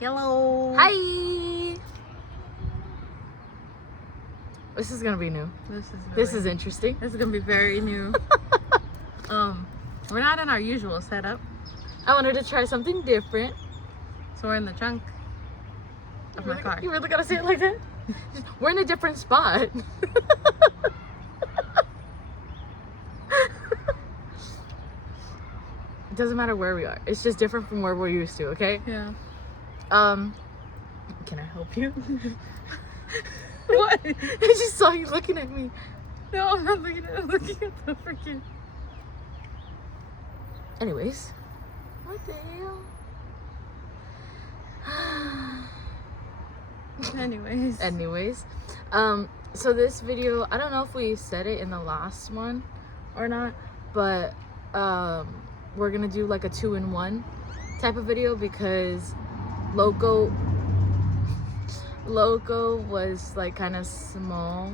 Hello. Hi. This is gonna be new. This is interesting. This is gonna be very new. We're not in our usual setup, I wanted to try something different. so we're in the trunk of my car. You really gotta say it like that? We're in a different spot. It doesn't matter where we are. It's just different from where we're used to, okay? Yeah. Can I help you? What? I just saw you looking at me. No, I'm not looking at. I'm looking at the freaking. Anyways. What the hell? Anyways. So this video, I don't know if we said it in the last one or not, but we're gonna do like a 2-in-1 type of video because Loko was like kind of small,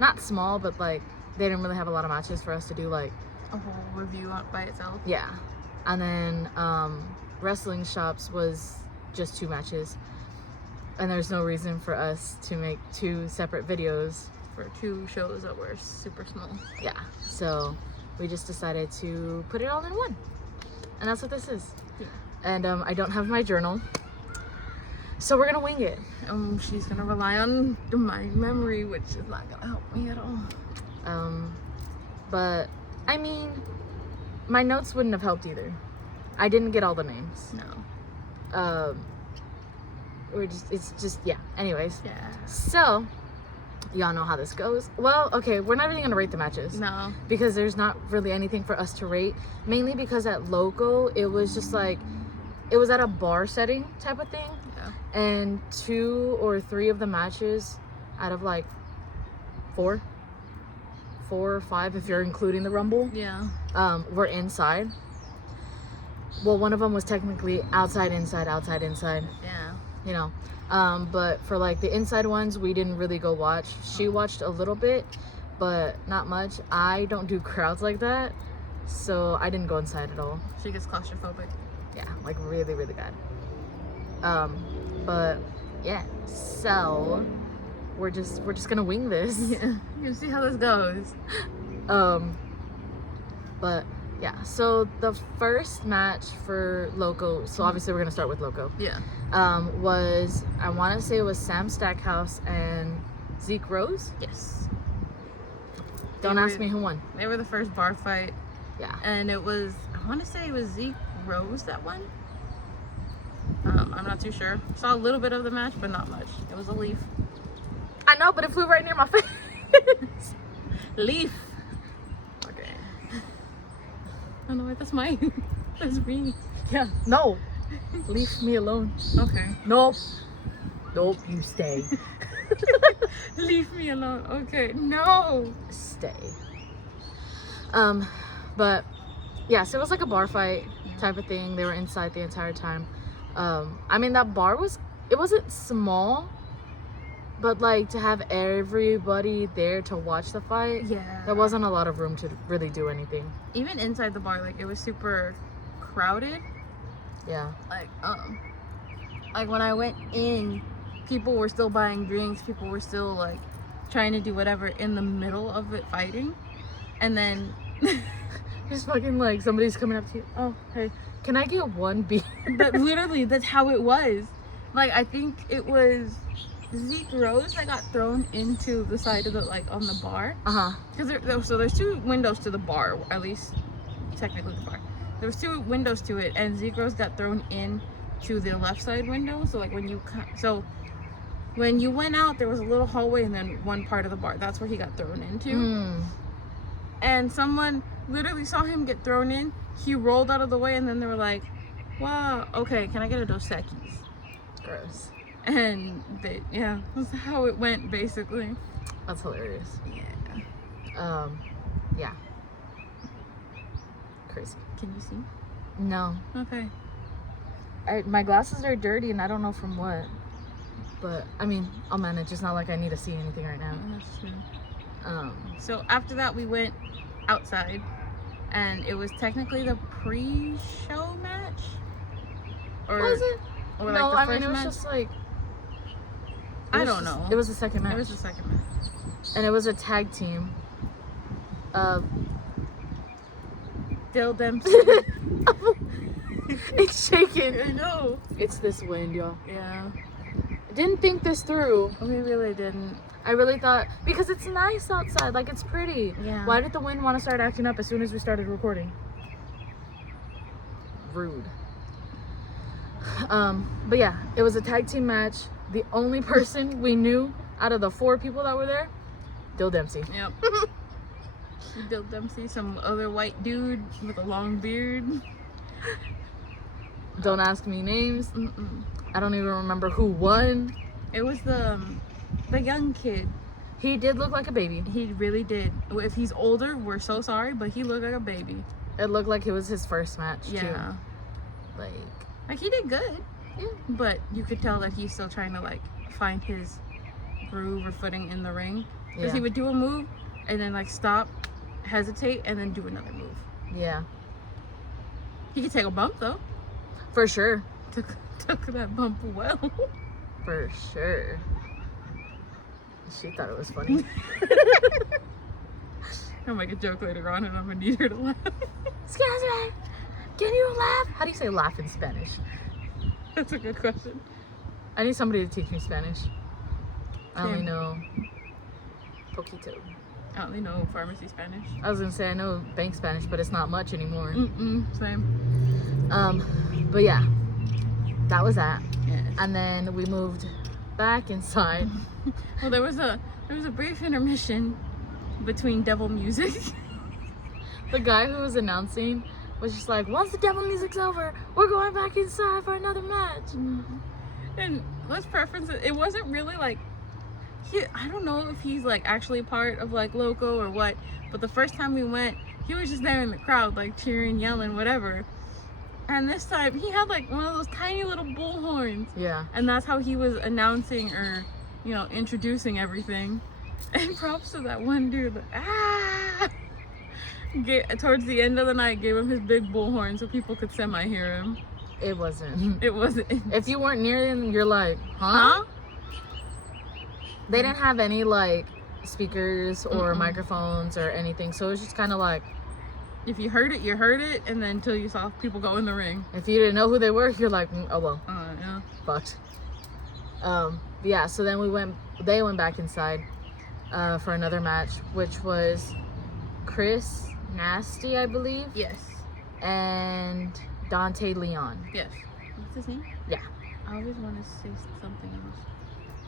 not small, but like they didn't really have a lot of matches for us to do like A whole review by itself. yeah. And then wrestling shops was just 2 matches, and there's no reason for us to make 2 separate videos For 2 shows that were super small. yeah. So we just decided to put it all in one, and that's what this is. Yeah. And I don't have my journal, so we're gonna wing it. She's gonna rely on my memory, which is not gonna help me at all. But I mean, my notes wouldn't have helped either. I didn't get all the names. No. It's just yeah. Anyways, Yeah. so y'all know how this goes. Well, okay, we're not really gonna rate the matches. No. Because there's not really anything for us to rate, mainly because at Loko it was just like it was at a bar setting type of thing, Yeah. and 2 or 3 of the matches out of like 4 or 5 if you're including the rumble Yeah. were inside. Well, one of them was technically outside inside Yeah. you know, but for like the inside ones we didn't really go watch. She watched a little bit but not much. I don't do crowds like that, so I didn't go inside at all. She gets claustrophobic. Yeah, like really bad. But yeah, so we're just gonna wing this. Yeah. You see how this goes. But yeah, so the first match for Loko, so obviously we're gonna start with Loko, Yeah. was, I want to say it was Sam Stackhouse and Zeke Rose. Yes. Don't They ask were- me who won. They were the first bar fight, Yeah. and it was, I want to say it was Zeke Rose that won. I'm not too sure. Saw a little bit of the match, but not much. It was a leaf. I know, but it flew right near my face. Leaf. Okay. Oh no, wait, that's mine. That's me. Yeah. No. Leave me alone. Okay. Nope. Nope. You stay. Leave me alone. Okay. No. Stay. But yeah, so it was like a bar fight type of thing. They were inside the entire time. I mean, that bar it wasn't small, but like to have everybody there to watch the fight, Yeah. there wasn't a lot of room to really do anything. Even inside the bar, like it was super crowded. Yeah. Like when I went in, people were still buying drinks. People were still like trying to do whatever in the middle of it fighting, and then Just fucking like somebody's coming up to you. Oh, hey, can I get 1 beer? but literally that's how it was. Like I think it was Zeke Rose that got thrown into the side of the, like on the bar, because so there's 2 windows to the bar, at least technically the bar. There was 2 windows to it, and Zeke Rose got thrown in to the left side window. So like when you went out, there was a little hallway and then one part of the bar. That's where he got thrown into. And someone literally saw him get thrown in. He rolled out of the way, and then they were like, "Wow, okay, can I get a Dos Equis?" Gross. And yeah, that's how it went basically. That's hilarious. Yeah. Yeah. Crazy. Can you see? No. Okay. My glasses are dirty and I don't know from what. But I mean, I'll manage. It's not like I need to see anything right now. That's true. So after that, we went outside, and it was technically the pre-show match. Or Was it? Or no, like the I mean first it was match? just like I don't know. It was the second match. It was the second match. And it was a tag team. Dill Dempsey. It's shaking. I know. It's this wind, y'all. Yeah. Didn't think this through. We really didn't. I really thought, because it's nice outside, like it's pretty. Yeah. Why did the wind want to start acting up as soon as we started recording? Rude. But yeah, it was a tag team match. The only person we knew out of the 4 people that were there, Dill Dempsey. Yep. Dill Dempsey, some other white dude with a long beard. Don't ask me names. I don't even remember who won. It was the young kid. He did look like a baby. He really did. If he's older, we're so sorry, but he looked like a baby. It looked like it was his first match too. Yeah. Like he did good. Yeah. But you could tell that he's still trying to like find his groove or footing in the ring. Because he would do a move and then like stop, hesitate, and then do another move. Yeah. He could take a bump though. For sure. Took that bump well. For sure. She thought it was funny. I'll make a joke later on and I'm gonna need her to laugh. Excuse me, can you laugh? How do you say laugh in Spanish? That's a good question. I need somebody to teach me Spanish. I only Same. know poquito. I only know pharmacy Spanish. I was gonna say I know bank Spanish, but it's not much anymore. Same. But yeah, that was that. Yes. And then we moved back inside. Well, there was a brief intermission between devil music. The guy who was announcing was just like, once the devil music's over, we're going back inside for another match. And let's preference it. It wasn't really like I don't know if he's like actually part of like Loko or what, but the first time we went, he was just there in the crowd like cheering, yelling, whatever. And this time he had like one of those tiny little bull horns. Yeah. And that's how he was announcing or, you know, introducing everything. And props to that one dude. Towards the end of the night, gave him his big bullhorn so people could semi-hear him. It wasn't. It wasn't. If you weren't near him, you're like, huh? They didn't have any like speakers or microphones or anything, so it was just kind of like, if you heard it, you heard it, and then until you saw people go in the ring. if you didn't know who they were, you're like, oh well, Yeah. fucked. Yeah, so then they went back inside for another match, which was Chris Nasty, I believe. Yes. And Dante Leon. Yes. What's his name? Yeah. I always want to say something else.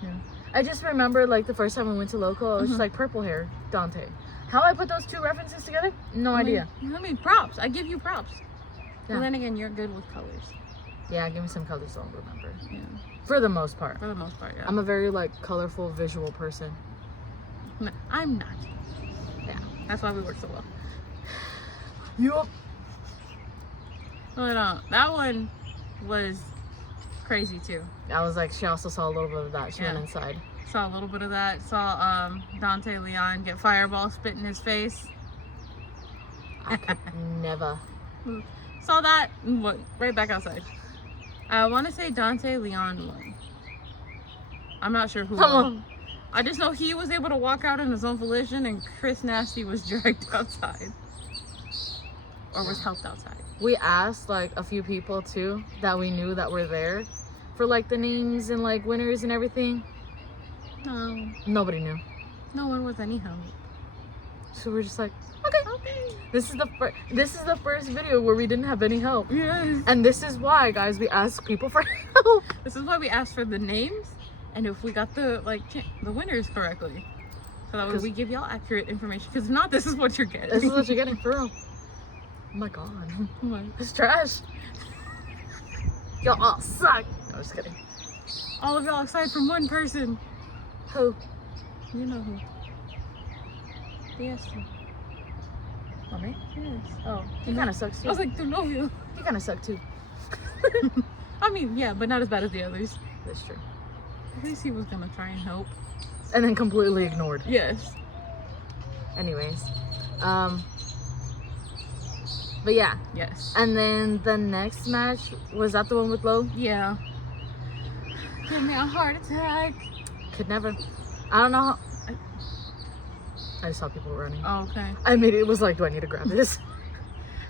Yeah. I just remember like the first time we went to Loko, I was just like, purple hair, Dante. How I put those 2 references together? No idea. I mean, props. I give you props. Yeah. But then again, you're good with colors. Yeah, give me some colors, I'll remember. Yeah. For the most part. For the most part, yeah. I'm a very like colorful visual person. No, I'm not. Yeah. That's why we work so well. Yup. But that one was crazy too. I was like, she also saw a little bit of that. She went Yeah. inside. Saw a little bit of that. Saw Dante Leon get fireball spit in his face. I could never. Saw that and went right back outside. I want to say Dante Leon won. I'm not sure who won. I just know he was able to walk out in his own volition and Chris Nasty was dragged outside. Or was helped outside. We asked like a few people too that we knew that were there for like the names and like winners and everything. No. Nobody knew. No one was any help. So we're just like, okay. This is the first video where we didn't have any help. Yes. And this is why, guys, we ask people for help. This is why we asked for the names and if we got the the winners correctly. So that way we give y'all accurate information. Because if not, this is what you're getting. This is what you're getting for real. Oh my god. Oh my. It's trash. Y'all all suck. No, just kidding. All of y'all aside from one person. Who? You know who. Yes. Oh, me? Yes. Oh, he kind of sucks too. I was like, tu novio. He kind of sucked too. I mean, yeah, but not as bad as the others. That's true. At least he was gonna try and help. And then completely ignored. Yes. Anyways. But yeah. Yes. And then the next match, was that the one with Lo? Yeah. Give me a heart attack. Could never. I don't know how. I just saw people running. Oh, okay. I mean, it was like, do I need to grab this?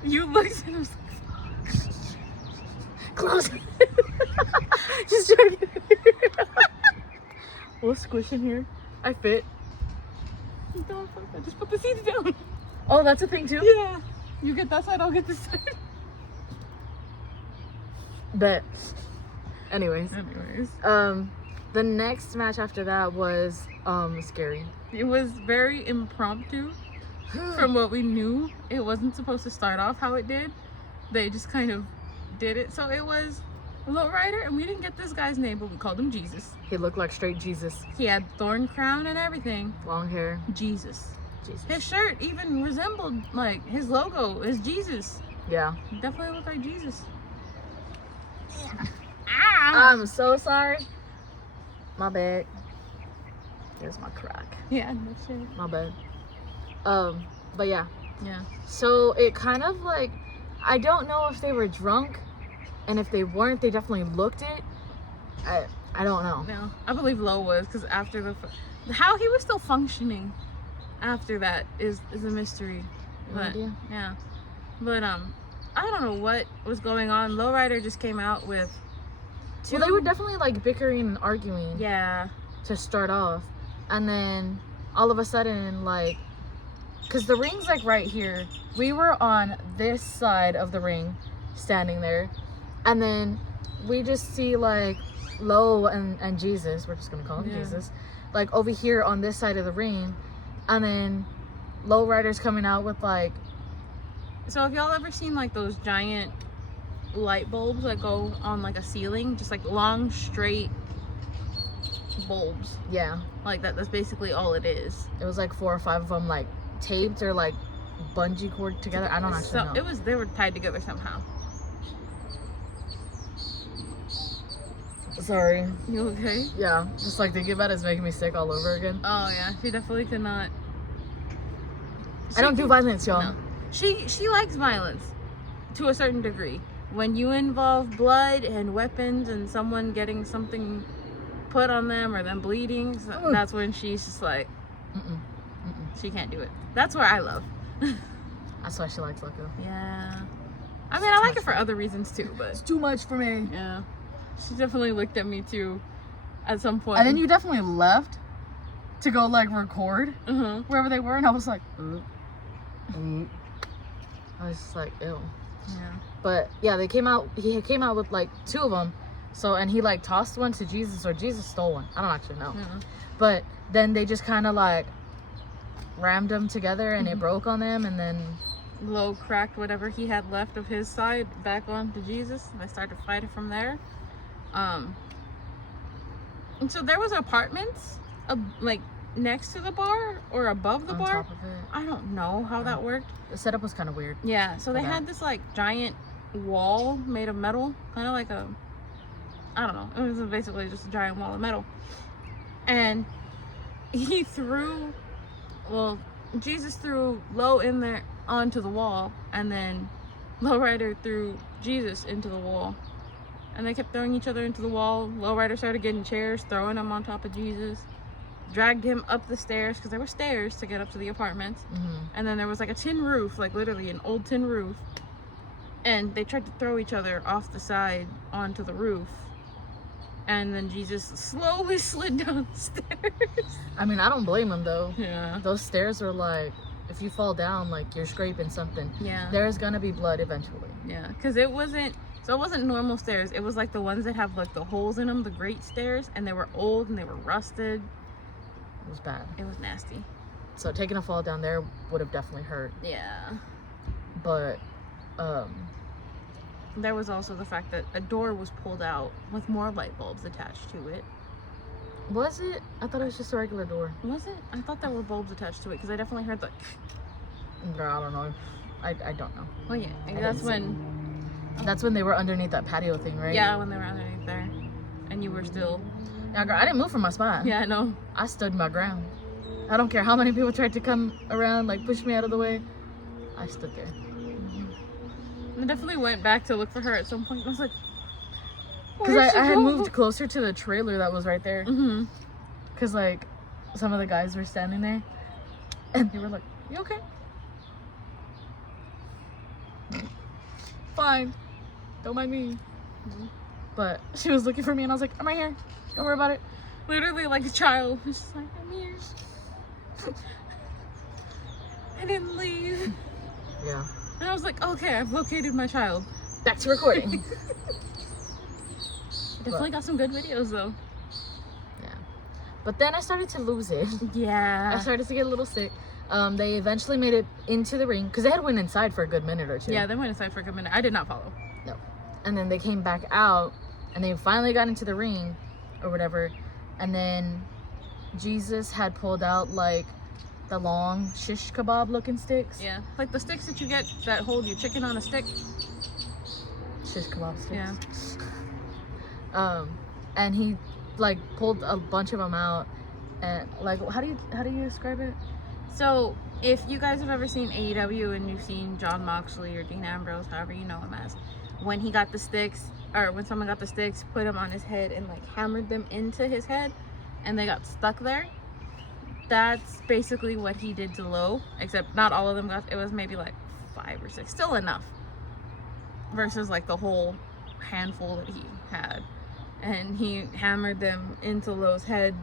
You looked and I was like, Close it. Just trying to get in here. We'll squish in here. I fit. don't fuck that. Just put the seats down. Oh, that's a thing too? Yeah. You get that side, I'll get this side. Bet. Anyways. Anyways. The next match after that was scary. It was very impromptu. From what we knew, it wasn't supposed to start off how it did. They just kind of did it. So it was Lowrider, and we didn't get this guy's name, but we called him Jesus. He looked like straight Jesus. He had thorn crown and everything. Long hair. Jesus. Jesus. His shirt even resembled, like, his logo is Jesus. Yeah. He definitely looked like Jesus. I'm so sorry. My bad. There's my crack. Yeah, no shit. My bad. But yeah. Yeah. So it kind of like, I don't know if they were drunk, and if they weren't, they definitely looked it. I don't know. No, I believe Low was, because after how he was still functioning after that is a mystery. No But idea. yeah, but I don't know what was going on. Lowrider just came out with two. Well, they were definitely like bickering and arguing. Yeah. To start off, and then all of a sudden, like, because the ring's like right here, we were on this side of the ring standing there, and then we just see like Low and Jesus, we're just gonna call him Jesus, like over here on this side of the ring, and then Lowrider's coming out with like, so have y'all ever seen like those giant light bulbs that go on like a ceiling, just like long straight bulbs? yeah, Like that's basically all it is. it was like 4 or 5 of them like taped or like bungee cord together. I don't actually know. They were tied together somehow. Sorry. You okay? Yeah, just like thinking about it is making me sick all over again. Oh yeah, she definitely could not. I don't do violence, y'all. No. She likes violence to a certain degree. When you involve blood and weapons and someone getting something put on them or them bleeding, so that's when she's just like, she can't do it. That's where I love. That's why she likes Loko. Yeah. I mean, I like it for other reasons too, but It's too much for me. yeah. She definitely looked at me too at some point. And then you definitely left to go like record Uh-huh. wherever they were, and I was like, I was just like, ew. Yeah. But yeah, they came out. He came out with like 2 of them. So, and he like tossed one to Jesus, or Jesus stole one. I don't actually know. Yeah. But then they just kind of like rammed them together, and it broke on them, and then Low cracked whatever he had left of his side back onto Jesus, and they started fighting from there. And so there was apartments like next to the bar or above the on bar. top of it. I don't know how that worked. The setup was kind of weird. Yeah, so they that. had this like giant wall made of metal, kind of like a, I don't know, it was basically just a giant wall of metal. And he threw, well, Jesus threw Low in there onto the wall, and then Lowrider threw Jesus into the wall. And they kept throwing each other into the wall. Lowrider started getting chairs, throwing them on top of Jesus. Dragged him up the stairs, because there were stairs to get up to the apartments. And then there was like a tin roof, like literally an old tin roof. And they tried to throw each other off the side onto the roof. And then Jesus slowly slid down the stairs. I mean, I don't blame him though. Yeah. Those stairs are like, if you fall down, like you're scraping something. Yeah. There's gonna be blood eventually. Yeah, because it wasn't normal stairs. It was like the ones that have like the holes in them, the great stairs, and they were old and they were rusted. It was bad. It was nasty. So taking a fall down there would have definitely hurt. Yeah. But There was also the fact that a door was pulled out with more light bulbs attached to it. was it? I thought it was just a regular door. Was it? I thought there were bulbs attached to it, because I definitely heard the. Girl, I don't know. I don't know. Well, yeah, I that's didn't when. That's when they were underneath that patio thing, right? Yeah, when they were underneath there, and you were still. Yeah, girl, I didn't move from my spot. Yeah, I know. I stood my ground. I don't care how many people tried to come around, like push me out of the way. I stood there. I definitely went back to look for her at some point. I was like, Because I had moved closer to the trailer that was right there. Because, like, some of the guys were standing there. And they were like, you okay? Fine. Don't mind me. But she was looking for me and I was like, I'm right here. Don't worry about it. Literally like a child. She's just like, I'm here. I didn't leave. Yeah. And I was like, okay, I've located my child. Back to recording. Definitely got some good videos though. Yeah. But then I started to lose it. Yeah. I started to get a little sick. They eventually made it into the ring because they had went inside for a good minute or two. Yeah, they went inside for a good minute. I did not follow. No. And then they came back out and they finally got into the ring or whatever. And then Jesus had pulled out like the long shish kebab looking sticks. Yeah. Like the sticks that you get that hold your chicken on a stick. Shish kebab sticks. Yeah. And he like pulled a bunch of them out and like how do you describe it? So if you guys have ever seen AEW and you've seen John Moxley or Dean Ambrose, however you know him as, when he got the sticks, or when someone got the sticks, put them on his head and like hammered them into his head and they got stuck there, that's basically what he did to Lo, except not all of them got, it was maybe like 5 or 6, still enough versus like the whole handful that he had. And he hammered them into Lo's head,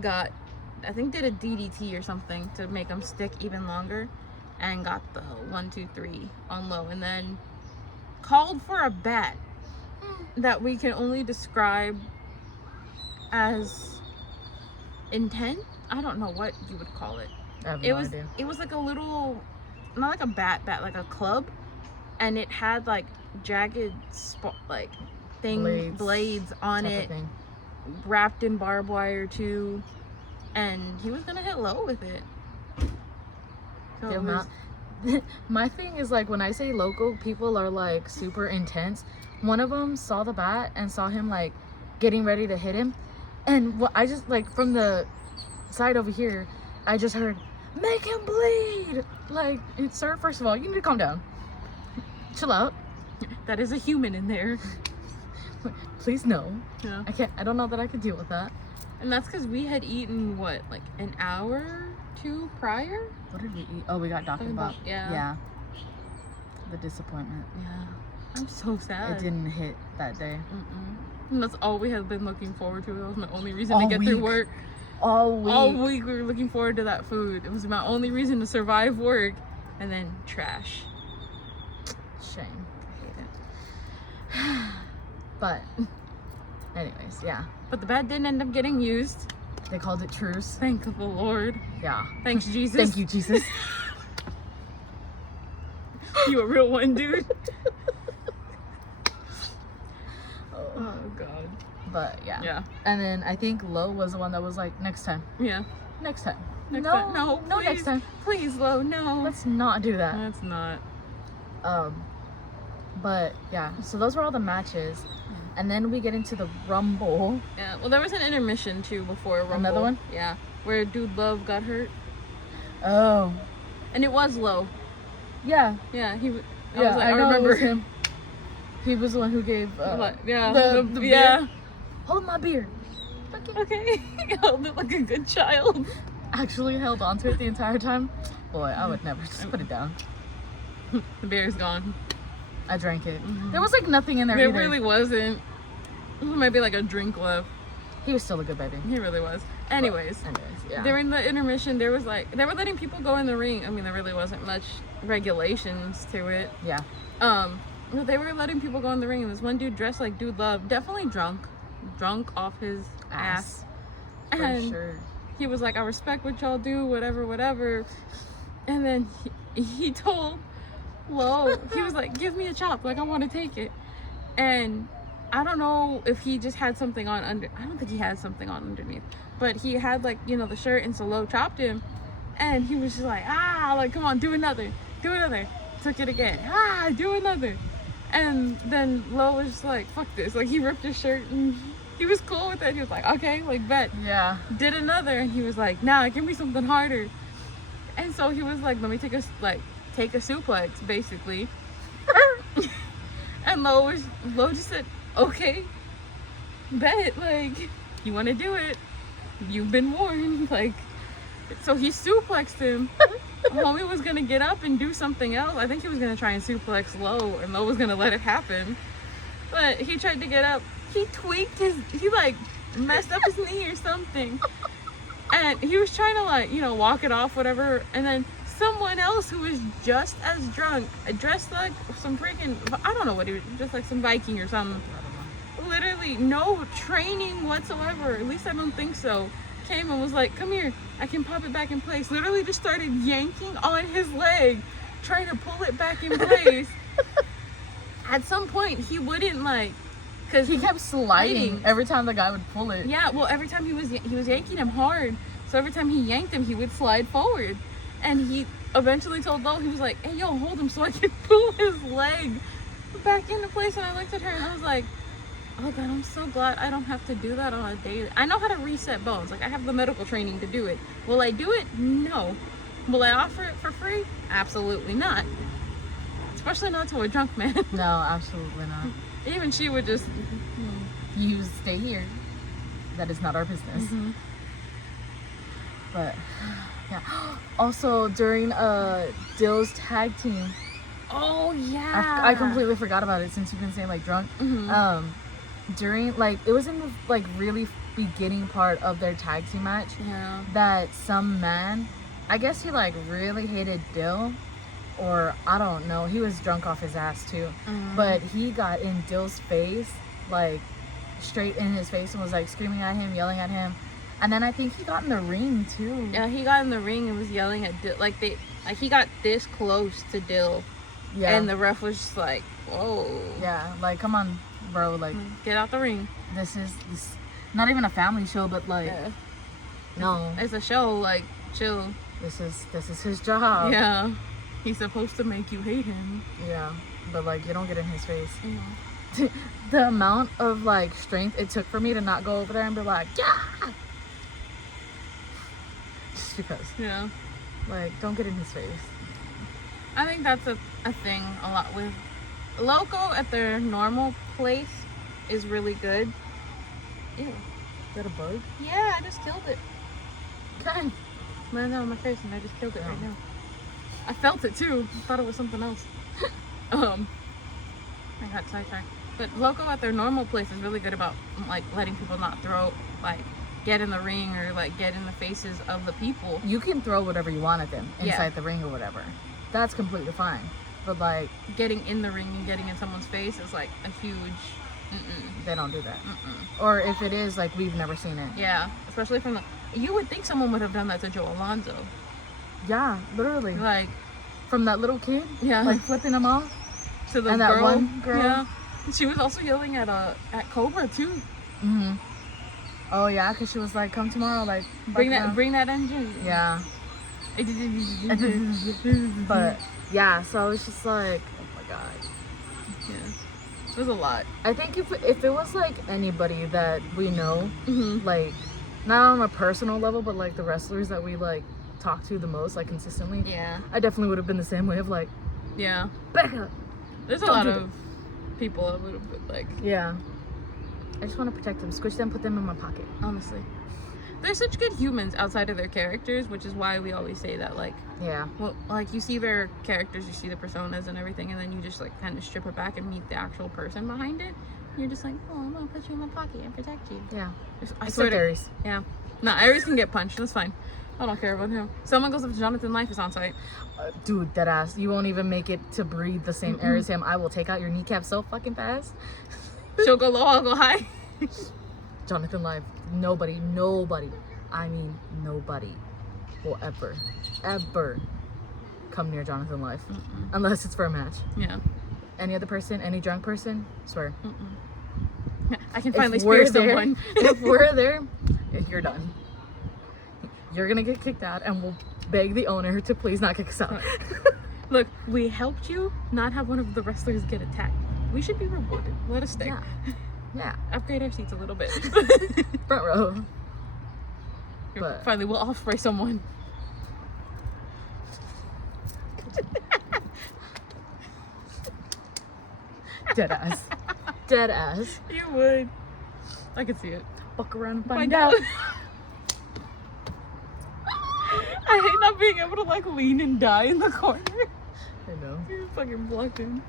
got, I think did a DDT or something to make them stick even longer, and got the 1, 2, 3 on Lo, and then called for a bat that we can only describe as intent. I don't know what you would call it. I have no idea. It was like a little, not like a bat, like a club, and it had like jagged like blades on it, wrapped in barbed wire too, and he was gonna hit Lo with it. So it was, my thing is like when I say Loko, people are like super intense. One of them saw the bat and saw him like getting ready to hit him, and what I just like from the side over here, I just heard, "Make him bleed!" Like, sir, first of all, you need to calm down. Chill out. that is a human in there. Please no. Yeah. I don't know that I could deal with that. And that's because we had eaten what, like an hour or 2 prior? What did we eat? Oh, we got Dr. Bob. Yeah. The disappointment. Yeah. I'm so sad. It didn't hit that day. And that's all we had been looking forward to. That was my only reason to get through work. All week we were looking forward to that food. It was my only reason to survive work. And then trash. Shame. I hate it. But anyways, yeah. But the bat didn't end up getting used. They called it truce. Thank the Lord. Yeah. Thanks, Jesus. Thank you, Jesus. You a real one, dude. Oh God. But yeah. Yeah. And then I think Lo was the one that was like, next time. Yeah. Next time. Next time. No, no, next time. Please, Lo, no. Let's not do that. Let's not. But yeah, so those were all the matches. And then we get into the Rumble. Yeah, well, there was an intermission too before Rumble. Another one? Yeah, where Dude Love got hurt. Oh. And it was Lo. Yeah. Yeah, I remember him. He was the one who gave. Yeah. The beer. Yeah. Hold my beer. Okay. He held it like a good child. Actually held onto it the entire time. Boy, I would never just put it down. The beer's gone. I drank it. There was like nothing in there. There either. really wasn't. Maybe like a drink left. He was still a good baby. He really was. Anyways, yeah. During the intermission, there was like, they were letting people go in the ring. I mean, there really wasn't much regulations to it. Yeah. But they were letting people go in the ring, and this one dude dressed like Dude Love, definitely drunk off his ass. And sure. He was like, I respect what y'all do, whatever. And then he told Lo, he was like, give me a chop, like I want to take it. And I don't know if he just had something on under, I don't think he had something on underneath, but he had like, you know, the shirt, and so Lo chopped him, and he was just like, like, come on, do another. Took it again, do another. And then Lo was just like, fuck this, like he ripped his shirt, and he was cool with it. He was like, okay, like bet. Yeah. Did another, and he was like, nah, give me something harder. And so he was like, let me take a suplex, basically. And Lo just said, okay. bet, like, you want to do it? You've been warned. Like, so he suplexed him. Homie was gonna get up and do something else. I think he was gonna try and suplex Lo, and Lo was gonna let it happen. But he tried to get up. He tweaked he like messed up his knee or something. And he was trying to like, walk it off, whatever. And then someone else who was just as drunk, dressed like some freaking, I don't know what he was, just like some Viking or something. Literally no training whatsoever. At least I don't think so. Came and was like, come here, I can pop it back in place. Literally just started yanking on his leg, trying to pull it back in place. At some point, he wouldn't because he kept sliding every time the guy would pull it. Yeah, well, every time he was yanking him hard. So every time he yanked him, he would slide forward. And he eventually told Lo, he was like, hey, yo, hold him so I can pull his leg back into place. And I looked at her and I was like, oh God, I'm so glad I don't have to do that on a daily. I know how to reset bones. Like, I have the medical training to do it. Will I do it? No. Will I offer it for free? Absolutely not. Especially not to a drunk man. No, absolutely not. Even she would just... You stay here. That is not our business. Mm-hmm. But, yeah. Also, during Dill's tag team... Oh, yeah. I completely forgot about it since you've been saying, like, drunk. Mm-hmm. During, it was in the, really beginning part of their tag team match. Yeah. That some man, I guess he, really hated Dill. Or, I don't know. He was drunk off his ass, too. Mm-hmm. But he got in Dill's face, straight in his face and was, screaming at him, yelling at him. And then I think he got in the ring, too. Yeah, he got in the ring and was yelling at Dill. He got this close to Dill. Yeah. And the ref was just like, whoa. Yeah, come on, bro. Get out the ring. This is not even a family show, but, yeah. No. It's a show, chill. This is his job. Yeah. He's supposed to make you hate him. Yeah, but you don't get in his face. Mm-hmm. The amount of strength it took for me to not go over there and be like, yeah, just because. Yeah. Don't get in his face. I think that's a thing a lot with Loko at their normal place is really good. Ew. Is that a bug? Yeah, I just killed it. Okay. Landed on my face and I just killed it right now. I felt it too. I thought it was something else. I got sidetracked. But Loko at their normal place is really good about letting people not throw, get in the ring or get in the faces of the people. You can throw whatever you want at them inside the ring or whatever. That's completely fine. But getting in the ring and getting in someone's face is a huge. They don't do that. Or if it is, we've never seen it. Yeah, especially from you would think someone would have done that to Joe Alonzo. Yeah, literally. From that little kid. Yeah. Flipping him off. To the and girl. That one girl. Yeah. She was also yelling at Cobra too. Mm-hmm. Oh yeah, because she was like, "Come tomorrow, bring that engine." Yeah. But yeah, so I was just like, oh my god. Yeah. It was a lot. I think if it was anybody that we know, not on a personal level, but the wrestlers that we talk to the most, consistently. Yeah. I definitely would have been the same way of yeah. Becca. There's a lot of people that would have been yeah. I just want to protect them, squish them, put them in my pocket. Honestly. They're such good humans outside of their characters, which is why we always say that yeah. Well, you see their characters, you see the personas and everything, and then you just kind of strip it back and meet the actual person behind it. And you're just like, oh, I'm gonna put you in my pocket and protect you. Yeah. I swear to Aries. Yeah. No, Aries can get punched. That's fine. I don't care about him. Someone goes up to Jonathan Life is on site. Dude, that ass. You won't even make it to breathe the same air as him. I will take out your kneecap so fucking fast. She'll go low, I'll go high. Jonathan Live. Nobody, I mean nobody will ever come near Jonathan Live. Unless it's for a match. Yeah. Any other person, any drunk person, swear. I can finally spear someone. If we're there, you're done. You're gonna get kicked out, and we'll beg the owner to please not kick us out. Look, we helped you not have one of the wrestlers get attacked. We should be rewarded. Let us stay. Yeah. Upgrade our seats a little bit. Front row. But finally, we'll off spray someone. Dead ass. Dead ass. You would. I could see it. Fuck around and Find out. I hate not being able to like lean and die in the corner. I know. You're fucking blocking.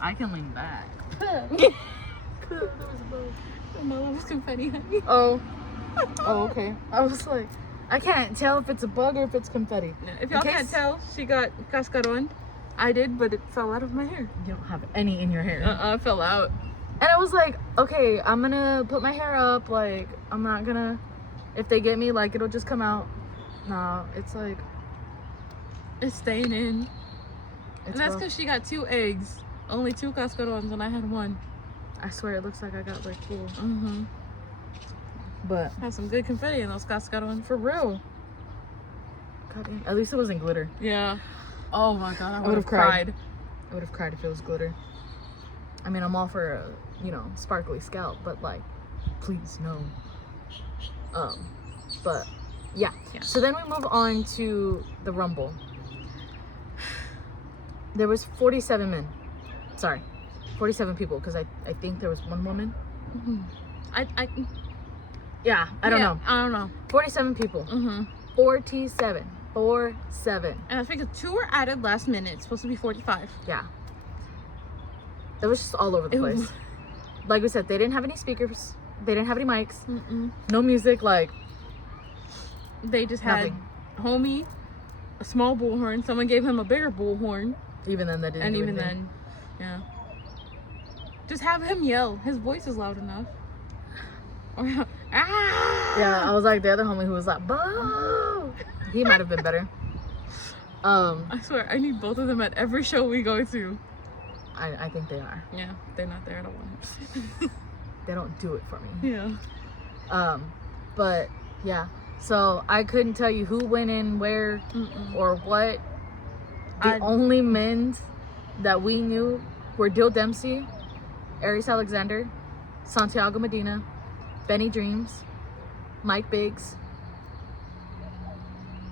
I can lean back. No, that was confetti, honey. Oh. Oh, okay. I was like, I can't tell if it's a bug or if it's confetti. Yeah, if y'all can't tell, she got cascaron. I did, but it fell out of my hair. You don't have any in your hair. It fell out. And I was like, okay, I'm gonna put my hair up. Like, I'm not gonna, if they get me, like, it'll just come out. No, it's like, It's staying in. it's And that's rough. because she got 2 eggs. Only 2 cascarons, and I had 1. I swear it looks like I got like 4. Mm-hmm. But Had some good confetti in those cascarons. for real. God damn. At least it wasn't glitter. Yeah. Oh my god, I would've would have cried. I would have cried if it was glitter. I mean, I'm all for a, sparkly scalp, but like, please no. But yeah. So then we move on to the Rumble. There was 47 men. Sorry, 47 people, because I think there was 1 woman. Mm-hmm. I don't know. I don't know. 47 people. Mm-hmm. 47. 47. And I think 2 were added last minute. It's supposed to be 45. Yeah. It was just all over the place. Like we said, they didn't have any speakers. They didn't have any mics. Mm-mm. No music. Like, They just nothing. had homie, a small bullhorn. Someone gave him a bigger bullhorn. Even then, they didn't. And do even anything. then, yeah. Just have him yell. His voice is loud enough. Or, ah! Yeah, I was like the other homie who was like, "Boo!" He might have been better. I swear, I need both of them at every show we go to. I think they are. Yeah, they're not there. I don't want it. They don't do it for me. Yeah. But yeah. So I couldn't tell you who went in where or what. The only men that we knew were Dill Dempsey, Aries Alexander, Santiago Medina, Benny Dreams, Mike Biggs,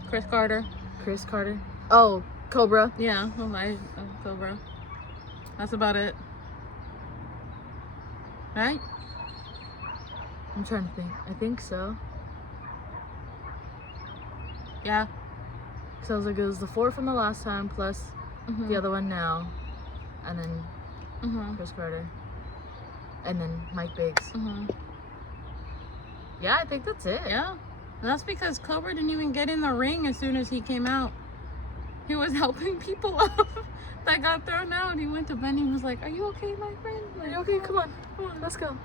Chris Carter. Chris Carter. Oh, Cobra. Yeah, Cobra. That's about it. Right? I'm trying to think. I think so. Yeah. Because I was like, it was the 4 from the last time plus the other one now. And then Chris Carter. And then Mike Biggs. Yeah, I think that's it. Yeah. And that's because Cobra didn't even get in the ring as soon as he came out. He was helping people up that got thrown out. He went to Benny and was like, "Are you okay, my friend? Like, Are you okay? Come on, let's go."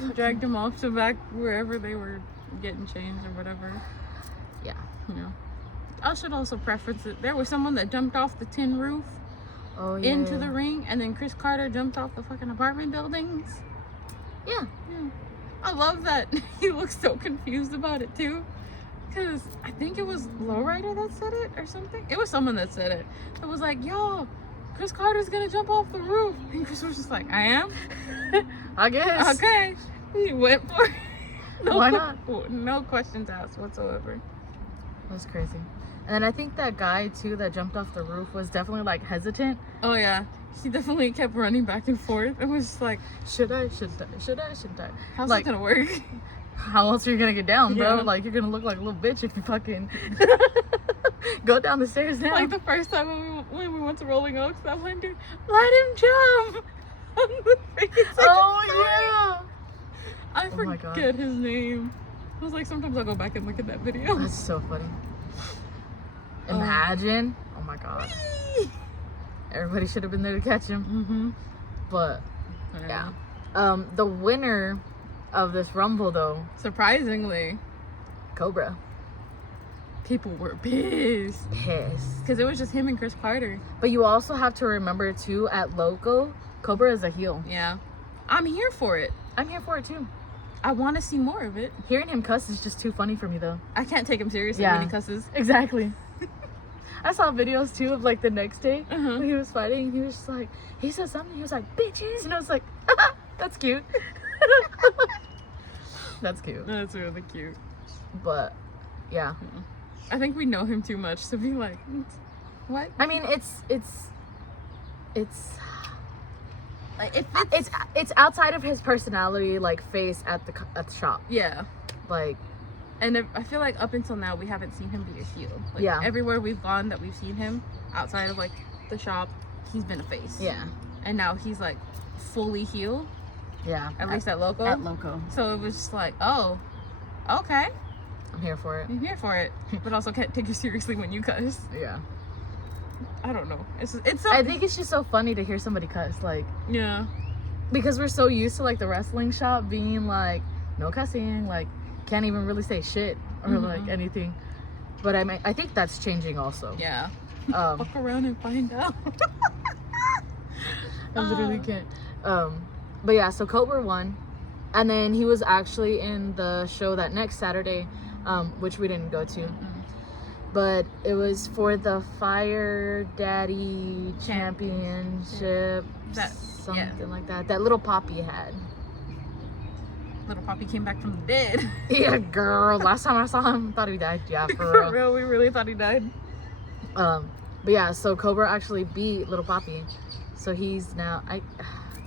He dragged him off to back wherever they were getting changed or whatever. Yeah. You know. I should also preference it. There was someone that jumped off the tin roof into the ring, and then Chris Carter jumped off the fucking apartment buildings. Yeah. I love that he looks so confused about it too. Because I think it was Lowrider that said it or something. It was someone that said it. It was like, "Yo, Chris Carter's gonna jump off the roof." And Chris was just like, "I am?" I guess. Okay. He went for it. Why not? No questions asked whatsoever. That's crazy. And then I think that guy too that jumped off the roof was definitely like hesitant. Oh yeah. He definitely kept running back and forth. It was just like, should I? Shouldn't I? Should I? Shouldn't I? how's like, this gonna work? How else are you gonna get down, bro? Yeah. Like, you're gonna look like a little bitch if you fucking go down the stairs now. Like the first time when we went to Rolling Oaks, that one dude, let him jump on the freaking second story. Yeah. I Oh my God. forget his name. I was like, sometimes I'll go back and look at that video. That's so funny. Imagine. Oh my God. Everybody should have been there to catch him. But yeah. The winner of this Rumble though, Surprisingly, Cobra. people were pissed. Because it was just him and Chris Carter. But you also have to remember too, at Loko, Cobra is a heel. Yeah. I'm here for it. I'm here for it too. I want to see more of it. Hearing him cuss is just too funny for me though. I can't take him seriously Yeah. when he cusses. Exactly. I saw videos too of like the next day when he was fighting. He was just like, he said something. He was like, "Bitches," and I was like, "That's cute." That's cute. That's really cute. But yeah, I think we know him too much to be like, what? I mean, it's Like if it's outside of his personality, like face at the shop. Yeah. Like, and I feel like up until now we haven't seen him be a heel. Like, yeah. Everywhere we've gone that we've seen him outside of like the shop, he's been a face. Yeah. And now he's like fully heel. Yeah. At least at Loko. At Loko. So it was just like, oh, okay. I'm here for it. I'm here for it. But also can't take you seriously when you cuss. Yeah. I don't know. I think it's just so funny to hear somebody cuss, like, yeah, because we're so used to like the wrestling shop being like no cussing, like can't even really say shit or like anything. But I think that's changing also. Yeah. Fuck around and find out. I literally can't. But yeah, so Cobra won, and then he was actually in the show that next Saturday, which we didn't go to. But it was for the Fire Daddy Championship, something like that. That little Poppy had. Little Poppy came back from the dead. Yeah, girl. Last time I saw him, thought he died. Yeah, for real. For real, we really thought he died. But yeah, so Cobra actually beat Little Poppy. So he's now. It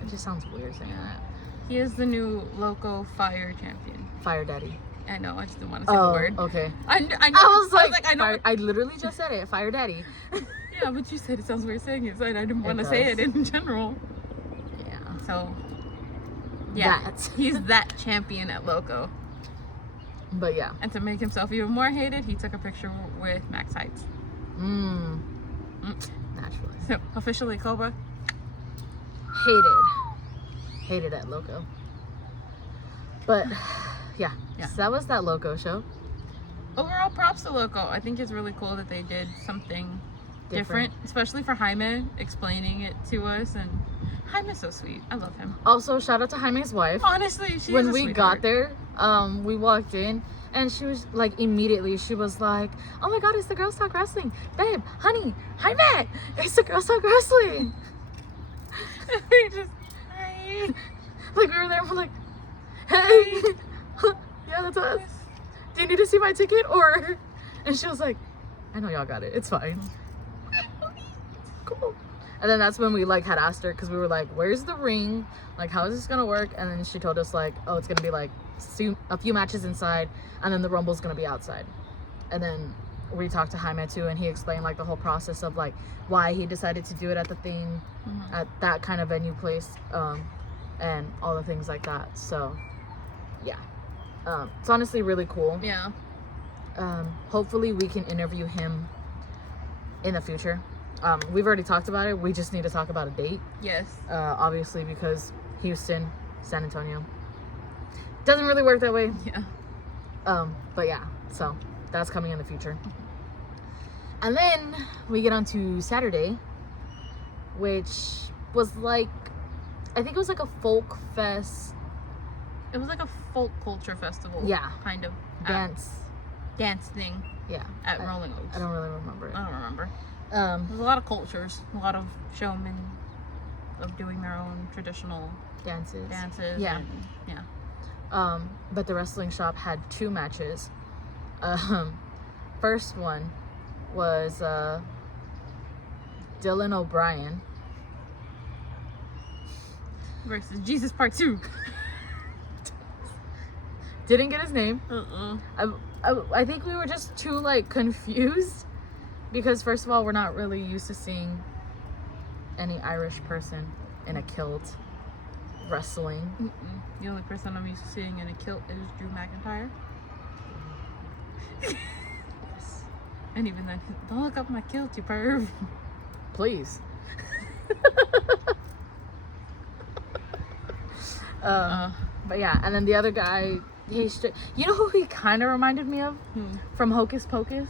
just sounds weird saying that. He is the new Loko Fire Champion. Fire Daddy. I know, I just didn't want to say the word. Okay. I was like I know. I literally just said it, Fire Daddy. Yeah, but you said it sounds weird saying it, so I didn't want to say it in general. Yeah. So, yeah, that. He's that champion at Loko. But yeah. And to make himself even more hated, he took a picture with Max Heights. Naturally. So, officially Cobra. Hated at Loko. But yeah. So that was that Loko show. Overall, props to Loko. I think it's really cool that they did something different, especially for Jaime, explaining it to us. And Jaime's so sweet. I love him. Also, shout out to Jaime's wife. Honestly, when we got there, we walked in and she was like, immediately she was like, oh my god, it's the Girls Talk Wrestling, babe, honey, Jaime, it's the Girls Talk Wrestling. We just, hi. Like, we were there and we're like, hey. Yeah, that's us. Do you need to see my ticket or? And she was like, I know y'all got it. It's fine. Cool. And then that's when we like had asked her, because we were like, where's the ring? Like, how is this gonna work? And then she told us like, oh, it's gonna be like a few matches inside, and then the Rumble's gonna be outside. And then we talked to Jaime too, and he explained like the whole process of like why he decided to do it at the thing, at that kind of venue place, and all the things like that. So yeah. It's honestly really cool. Yeah. Hopefully we can interview him in the future. We've already talked about it. We just need to talk about a date. Yes. Obviously, because Houston, San Antonio doesn't really work that way. Yeah. But yeah, so that's coming in the future. And then we get on to Saturday, which was like, I think it was like a folk fest. It was like a folk culture festival. Yeah. Kind of. Dance thing. Yeah. At Rolling Oaks. I don't really remember it. I don't remember. There's a lot of cultures, a lot of showmen of doing their own traditional dances. Yeah. And, yeah. But the wrestling shop had 2 matches. First one was Dylan O'Brien versus Jesus Part 2. Didn't get his name. I think we were just too like confused, because first of all, we're not really used to seeing any Irish person in a kilt wrestling. The only person I'm used to seeing in a kilt is Drew McIntyre. Yes. And even then, don't look up my kilt, you perv. Please. But yeah, and then the other guy, you know who he kind of reminded me of? From Hocus Pocus?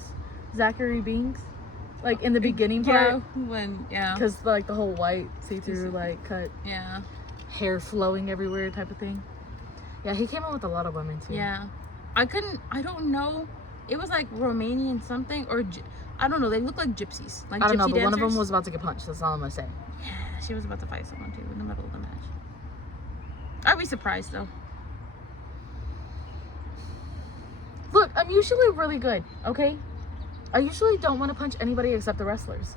Zachary Binks. Like in the beginning part. Yeah. Because like the whole white see-through like cut. Yeah. Hair flowing everywhere type of thing. Yeah, he came out with a lot of women too. Yeah. I don't know. It was like Romanian something, or I don't know. They look like gypsies. Like I don't know, but dancers. one of them was about to get punched. That's all I'm gonna say. Yeah, she was about to fight someone too in the middle of the match. I'd be surprised though. Look, I'm usually really good, okay? I usually don't want to punch anybody except the wrestlers.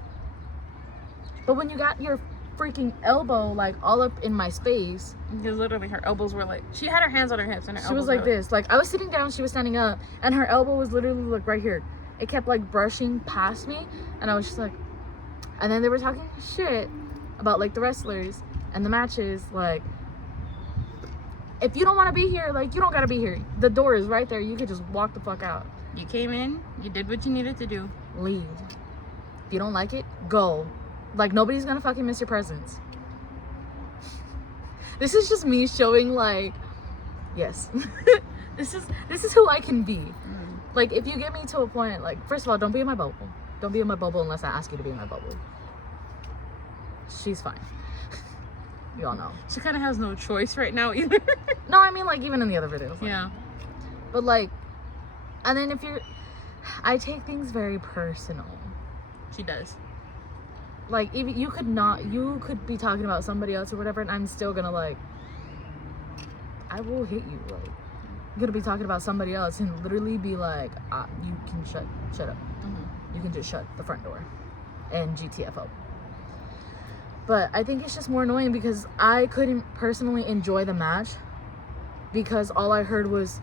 But when you got your freaking elbow like all up in my space. Because literally her elbows were like, she had her hands on her hips and her She was like this. Like I was sitting down, she was standing up, and her elbow was literally like right here. It kept like brushing past me, and I was just like, and then they were talking shit about like the wrestlers and the matches. Like, if you don't want to be here, like you don't gotta be here. The door is right there. You could just walk the fuck out. You came in, you did what you needed to do. Leave. If you don't like it, go. Like nobody's gonna fucking miss your presence. This is just me showing like, yes, this is who I can be. Like if you get me to a point, like first of all, don't be in my bubble. Don't be in my bubble unless I ask you to be in my bubble. She's fine. You all know. She kind of has no choice right now either. No, I mean like even in the other videos. Like, yeah. But like, and then if you're, I take things very personal. She does. Like even you could be talking about somebody else or whatever, and I'm still gonna like, I will hit you. Like I'm gonna be talking about somebody else and literally be like, you can shut up. Mm-hmm. You can just shut the front door and GTFO. But I think it's just more annoying because I couldn't personally enjoy the match because all I heard was,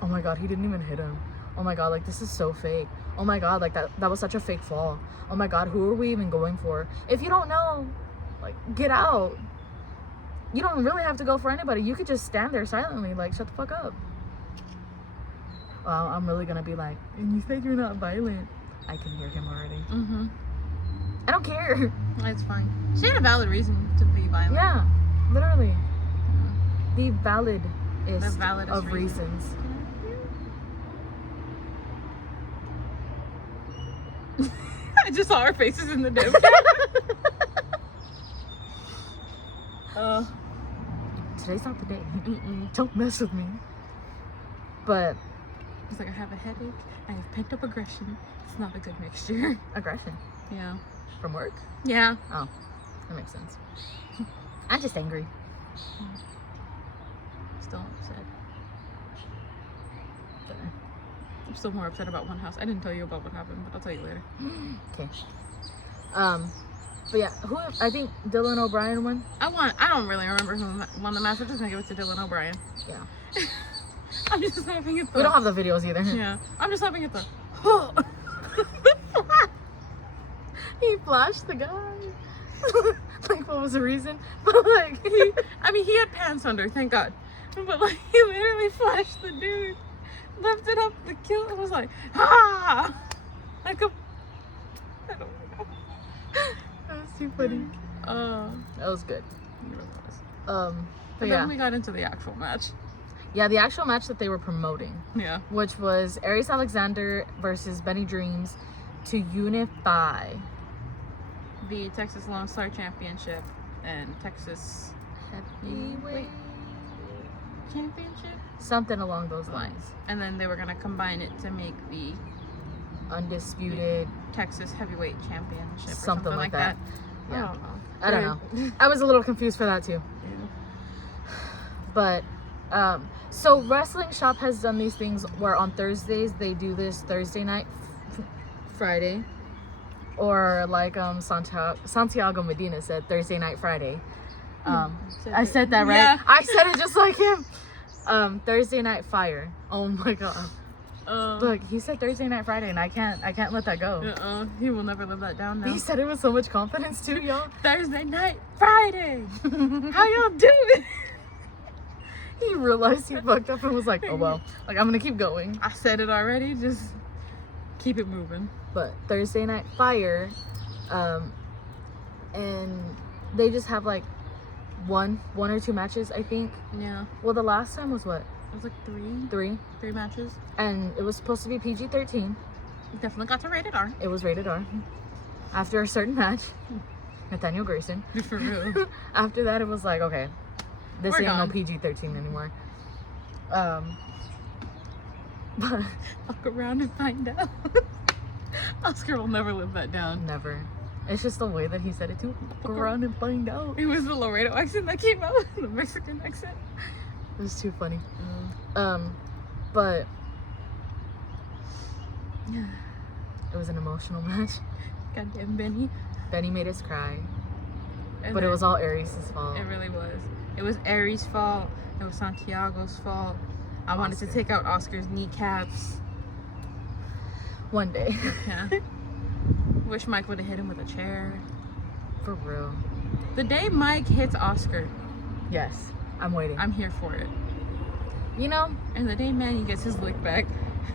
oh my god, he didn't even hit him. Oh my god, like this is so fake. Oh my god, like that was such a fake fall. Oh my god, who are we even going for? If you don't know, like get out. You don't really have to go for anybody. You could just stand there silently, like shut the fuck up. Well, I'm really gonna be like, and you said you're not violent. I can hear him already. Mm-hmm. I don't care. It's fine. She had a valid reason to be violent. Yeah, literally. Yeah. The validest of reasons. I just saw our faces in the dim. Today's not the day. Don't mess with me. But it's like I have a headache. I have pent up aggression. It's not a good mixture. Aggression. Yeah. From work? Yeah. Oh, that makes sense. I'm just angry. Still upset. I'm still more upset about one house. I didn't tell you about what happened, but I'll tell you later. Okay. But yeah, I think Dylan O'Brien won. I don't really remember who won the match. I just think it was to Dylan O'Brien. Yeah. I'm just laughing at the. We don't have the videos either. Yeah. I'm just laughing at the. He flashed the guy. Like, what was the reason? But like, he had pants under, thank God. But like, he literally flashed the dude, lifted up the kill, and was like, ah! Like a. I don't know. That was too funny. That was good. It really was. But then yeah, we got into the actual match. Yeah, the actual match that they were promoting. Yeah. Which was Aries Alexander versus Benny Dreams to unify the Texas Lone Star Championship and Texas Heavyweight Championship? Something along those lines. And then they were going to combine it to make the Undisputed Texas Heavyweight Championship or something like that. Yeah. I don't know. I was a little confused for that too. Yeah. But so Wrestling Shop has done these things where on Thursdays they do this Thursday night Friday, or like Santiago Medina said Thursday night Friday. I said that right? Yeah. I said it just like him. Thursday Night Fire. Oh my god. Look, he said Thursday Night Friday, and I can't let that go. He will never live that down now. He said it with so much confidence too, y'all. Thursday Night Friday. How y'all doing? He realized he fucked up and was like, oh well, like I'm gonna keep going. I said it already, just keep it moving. But Thursday Night Fire, and they just have like one or two matches, I think. Yeah. Well, the last time was what? It was like three matches. And it was supposed to be PG-13. Definitely got to rated R. It was rated R. After a certain match, Nathaniel Grayson. For real. After that, it was like, okay, this ain't no PG-13 anymore. But look around and find out. Oscar will never live that down. Never. It's just the way that he said it too. Look around and find out. It was the Laredo accent that came out. The Mexican accent. It was too funny. But it was an emotional match. Goddamn Benny. Benny made us cry. But it was all Aries' fault. It really was. It was Aries' fault. It was Santiago's fault. I wanted to take out Oscar's kneecaps. One day. Yeah. Wish Mike would have hit him with a chair. For real. The day Mike hits Oscar. Yes. I'm waiting. I'm here for it. You know? And the day Manny gets his lick back.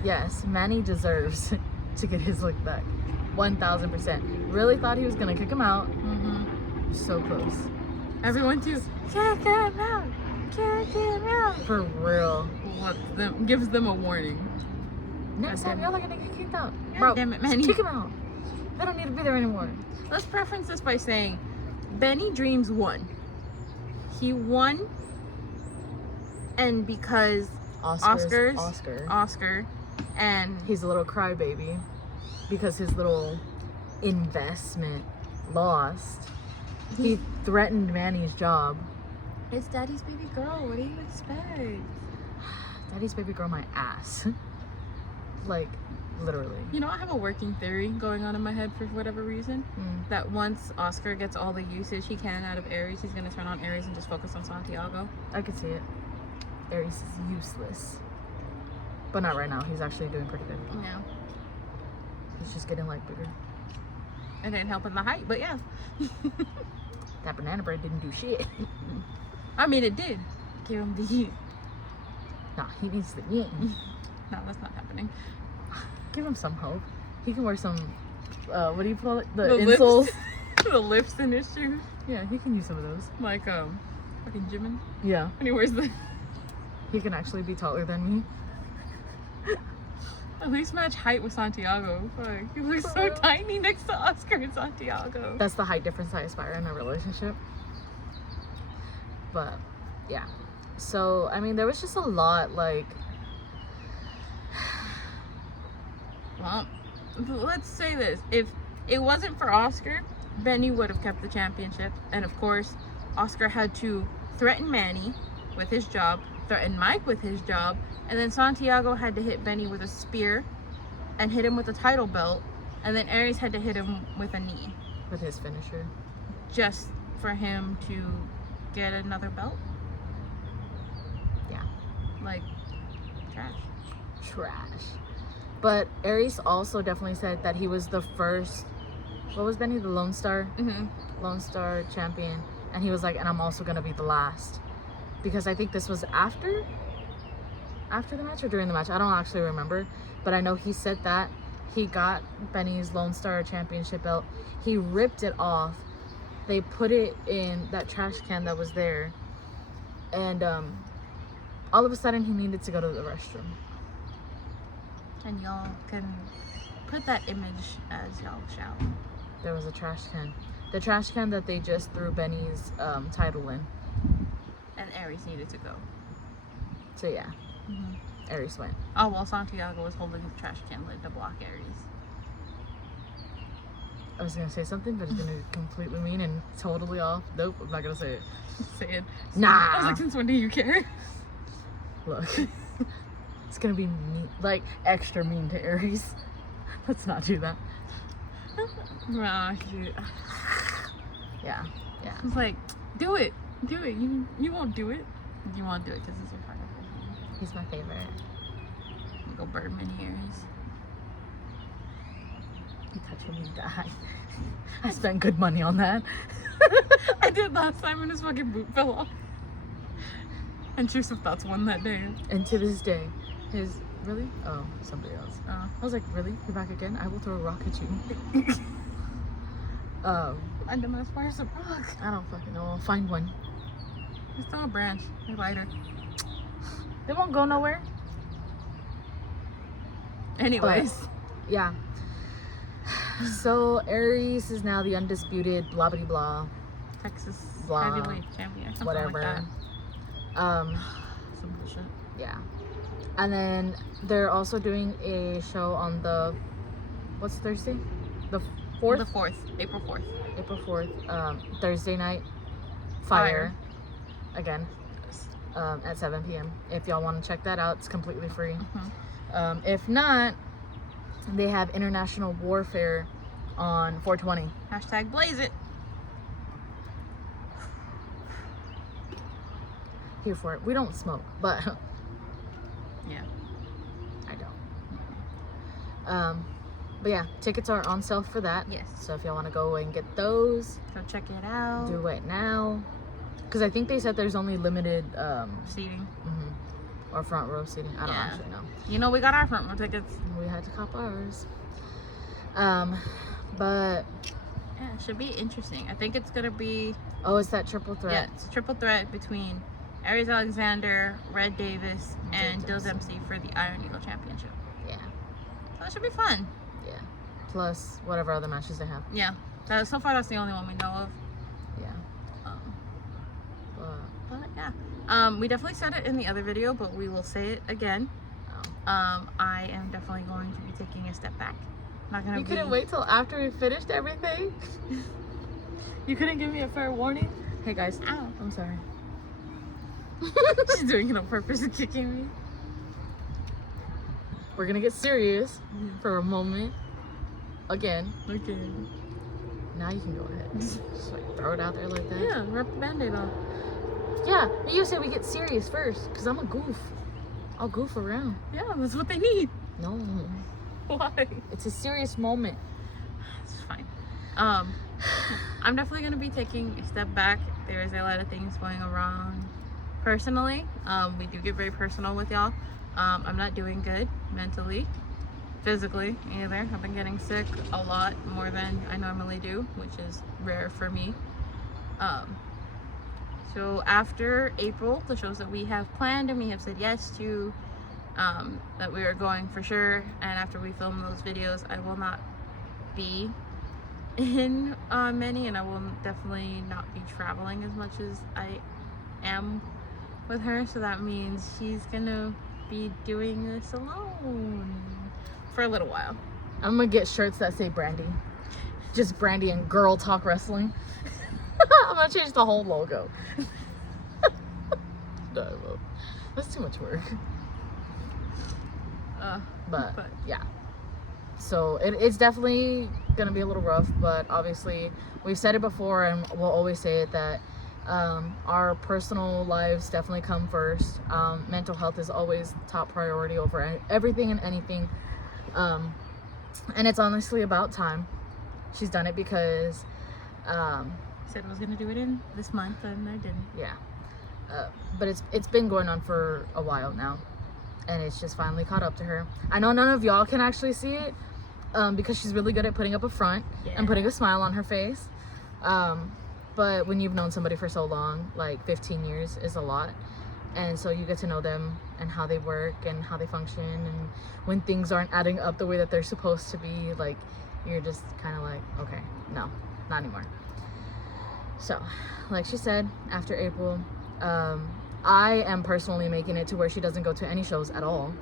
Yes. Manny deserves to get his lick back. 1000%. Really thought he was going to kick him out. Mm-hmm. So close. Everyone too. Kick him out. Kick him out. For real. Gives them a warning. Next God time y'all are going to get kicked out. God Bro, damn it, Manny. kick him out. They don't need to be there anymore. Let's preference this by saying Benny Dreams won. He won, and because Oscar, and he's a little crybaby because his little investment lost. He threatened Manny's job. It's Daddy's baby girl. What do you expect? Daddy's baby girl, my ass. Like, literally. You know, I have a working theory going on in my head for whatever reason. That once Oscar gets all the usage he can out of Aries, he's going to turn on Aries and just focus on Santiago. I could see it. Aries is useless. But not right now. He's actually doing pretty good. Yeah. He's just getting, like, bigger. It ain't helping the height, but yeah. That banana bread didn't do shit. I mean, it did. Give him the heat. Nah, he needs the yin. No, that's not happening. Give him some hope. He can wear some, what do you call it? The insoles. The lifts in his shoes. Yeah, he can use some of those. Like, fucking Jimin. Yeah. And he wears the... He can actually be taller than me. At least match height with Santiago. Fuck, he looks so tiny next to Oscar and Santiago. That's the height difference I aspire in a relationship. But, yeah. So, I mean, there was just a lot, like... Well, let's say this. If it wasn't for Oscar, Benny would have kept the championship. And of course, Oscar had to threaten Manny with his job, threaten Mike with his job, and then Santiago had to hit Benny with a spear and hit him with a title belt, and then Aries had to hit him with a knee. With his finisher. Just for him to get another belt? Yeah. Like, trash. Trash. But Aries also definitely said that he was the first, what was Benny? The Lone Star? Mm-hmm. Lone Star champion. And he was like, and I'm also going to be the last. Because I think this was after the match or during the match. I don't actually remember. But I know he said that. He got Benny's Lone Star championship belt. He ripped it off. They put it in that trash can that was there. And all of a sudden he needed to go to the restroom. And y'all can put that image as y'all shall. There was a trash can. The trash can that they just threw Benny's title in. And Aries needed to go. So yeah, Aries went. Oh, well, Santiago was holding the trash can lid to block Aries. I was going to say something, but it's going to be completely mean and totally off. Nope, I'm not going to say it. Say it. Nah. I was like, since when do you care? Look. It's going to be mean, like extra mean to Aries. Let's not do that. Nah, shoot. Yeah. It's like, do it. Do it. You won't do it. You won't do it because he's your partner. He's my favorite. Go Birdman Aries. You touching me, die. I spent good money on that. I did last time and his fucking boot fell off. And Truth of Thoughts won that day. And to this day, really? Oh, somebody else. Oh. I was like, really? You're back again? I will throw a rock at you. I don't know, where's the rock? I don't fucking know. I'll find one. Just throw a branch. A lighter. They won't go nowhere. Anyways. But, yeah. So Aries is now the undisputed blah blah blah. Texas blah, heavyweight champion. Something whatever. Like that. Some bullshit. Yeah. And then they're also doing a show on what's Thursday? The 4th? The 4th. April 4th. April 4th. Thursday night. Fire. Again. At 7 p.m. If y'all want to check that out, it's completely free. If not, they have International Warfare on 420. Hashtag blaze it. here for it. We don't smoke, but yeah, I don't. But yeah, tickets are on sale for that. Yes. So if y'all want to go and get those, go check it out. do it now. Because I think they said there's only limited seating. Or front row seating. I don't actually know. You know, we got our front row tickets. We had to cop ours. But yeah, it should be interesting. I think it's gonna be. Oh, it's that triple threat. Yeah, it's a triple threat between Aries Alexander, Red Davis, and Dill Dempsey for the Iron Eagle Championship. Yeah. So it should be fun. Yeah. Plus whatever other matches they have. Yeah. So far, that's the only one we know of. Yeah. But yeah. We definitely said it in the other video, but we will say it again. I am definitely going to be taking a step back. I'm not gonna. You couldn't wait till after we finished everything. You couldn't give me a fair warning. Hey guys. Ow. I'm sorry. She's doing it on purpose and kicking me. We're gonna get serious for a moment. Again. Okay. Now you can go ahead. Just like throw it out there like that. Yeah, rip the band-aid off. Yeah, you say we get serious first, because I'm a goof. I'll goof around. Yeah, that's what they need. No. Why? It's a serious moment. It's fine. I'm definitely going to be taking a step back. There is a lot of things going around personally. We do get very personal with y'all. I'm not doing good mentally, physically either. I've been getting sick a lot more than I normally do, which is rare for me. So after April, the shows that we have planned and we have said yes to, that we are going for sure, and after we film those videos, I will not be in many, and I will definitely not be traveling as much as I am with her, so that means she's gonna be doing this alone for a little while. I'm gonna get shirts that say Brandy. Just Brandy and Girl Talk Wrestling. I'm gonna change the whole logo. No, I won't. That's too much work. But yeah. So it's definitely gonna be a little rough, but obviously we've said it before and we'll always say it that our personal lives definitely come first. Mental health is always top priority over everything and anything. And it's honestly about time. She's done it because said I was gonna do it in this month and I didn't. Yeah. But it's been going on for a while now, and it's just finally caught up to her. I know none of y'all can actually see it because she's really good at putting up a front and putting a smile on her face. But when you've known somebody for so long, like 15 years is a lot, and so you get to know them and how they work and how they function, and when things aren't adding up the way that they're supposed to be, like you're just kind of like, okay, no, not anymore. So like she said, after April, I am personally making it to where she doesn't go to any shows at all,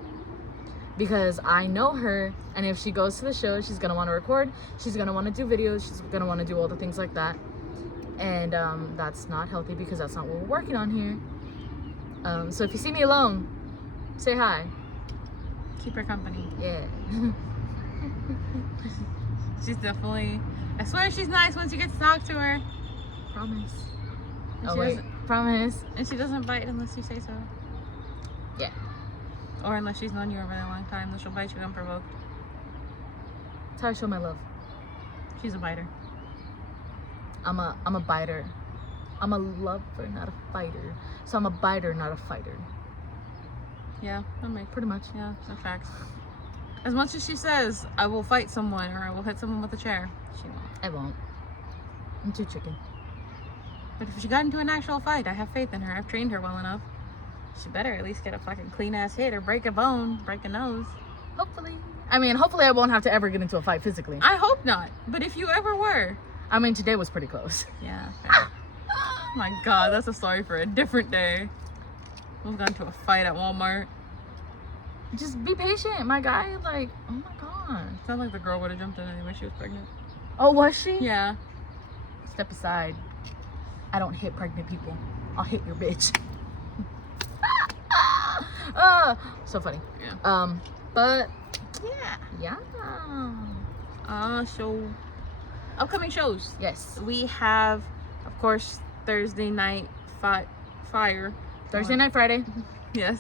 because I know her, and if she goes to the show, she's gonna want to record, she's gonna want to do videos, she's gonna want to do all the things like that, and that's not healthy because that's not what we're working on here. So if you see me alone, say hi. Keep her company. Yeah. She's definitely, I swear she's nice once you get to talk to her. Promise. And Oh wait, promise. And she doesn't bite unless you say so. Yeah. Or unless she's known you a really long time, then she'll bite you unprovoked. That's how I show my love. She's a biter. I'm a biter. I'm a lover, not a fighter. So I'm a biter, not a fighter. Yeah, that makes Pretty much. Yeah, that facts. As much as she says, I will fight someone or I will hit someone with a chair, she won't. I won't. I'm too chicken. But if she got into an actual fight, I have faith in her. I've trained her well enough. She better at least get a fucking clean ass hit or break a bone, break a nose. Hopefully. I mean, hopefully I won't have to ever get into a fight physically. I hope not. But if you ever were. I mean, today was pretty close. Yeah. Fair. My God, that's a story for a different day. We've gone to a fight at Walmart. Just be patient, my guy. Like, oh my God. It's not like the girl would have jumped in anyway. She was pregnant. Oh, was she? Yeah. Step aside. I don't hit pregnant people. I'll hit your bitch. So funny. Yeah. But yeah. yeah. So upcoming shows. Yes. We have, of course, Thursday night fire Thursday night, Friday. Yes.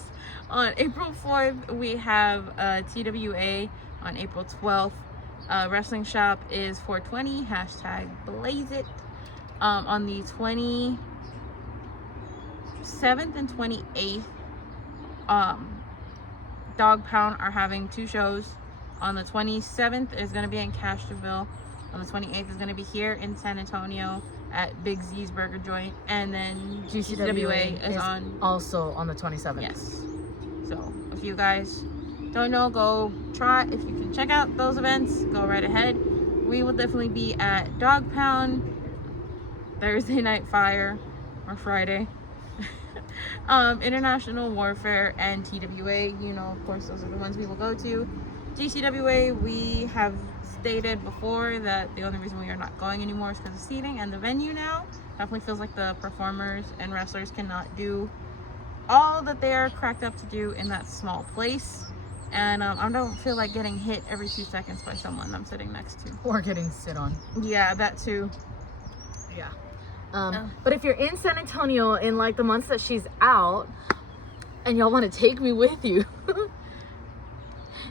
On April 4th, we have TWA. On April 12th, Wrestling Shop is 420, hashtag blaze it. On the 27th and 28th, Dog Pound are having 2 shows. On the 27th is going to be in Castroville. On the 28th is going to be here in San Antonio at Big Z's Burger Joint. And then GCWA is on... also on the 27th. Yes. So, if you guys don't know, go try. If you can check out those events, go right ahead. We will definitely be at Dog Pound, Thursday Night Fire, or Friday. International Warfare and TWA, you know, of course, those are the ones we will go to. GCWA, we have stated before that the only reason we are not going anymore is because of seating, and the venue now definitely feels like the performers and wrestlers cannot do all that they are cracked up to do in that small place. And I don't feel like getting hit every 2 seconds by someone I'm sitting next to. Or getting sit on. Yeah, that too. Yeah. But if you're in San Antonio in like the months that she's out and y'all want to take me with you,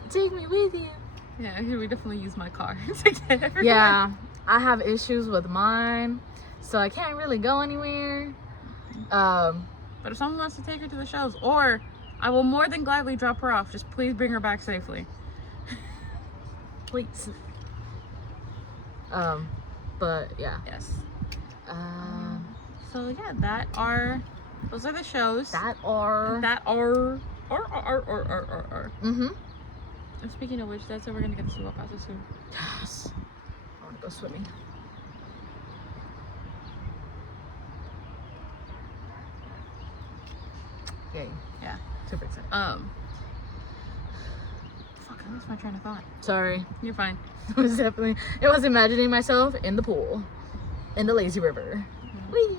take me with you. Yeah, we definitely use my car to get everywhere. Yeah, I have issues with mine, so I can't really go anywhere. But if someone wants to take her to the shows, or I will more than gladly drop her off. Just please bring her back safely. Please. But yeah. Yes. So yeah, those are the shows. Mm-hmm. And speaking of which, that's how we're gonna get the swim passes soon. Yes. I wanna go swimming. Yay. Yeah. Super excited. Fuck, I lost my train of thought. Sorry. You're fine. It was imagining myself in the pool. In the lazy river. Whee!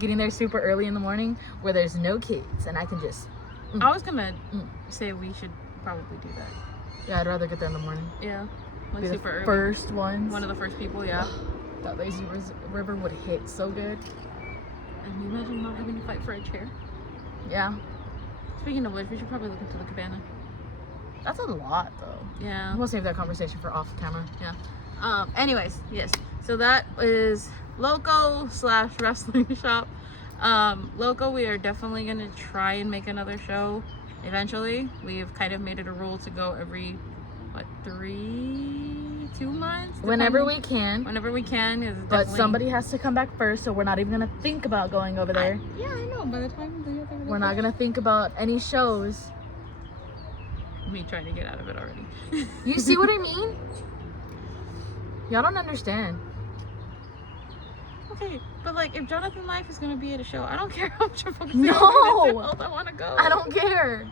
Getting there super early in the morning where there's no kids and I can just... I was gonna say we should probably do that. Yeah, I'd rather get there in the morning. Yeah. Like Be super the early. first ones. One of the first people, yeah. That lazy river would hit so good. And you imagine not having to fight for a chair? Yeah. Speaking of which, we should probably look into the cabana. That's a lot though. Yeah. We'll save that conversation for off camera. Yeah. Anyways, yes. So that is Loko / wrestling shop. Loko, we are definitely gonna try and make another show eventually. We've kind of made it a rule to go every 2 months? Whenever we can. Whenever we can. Is But somebody has to come back first, so we're not even gonna think about going over there. Yeah, I know. By the time we're not gonna think about any shows. Me trying to get out of it already. You see what I mean? Y'all don't understand. Okay, but like if Jonathan Life is gonna be at a show, I don't care how much of a No! I wanna go. I don't care.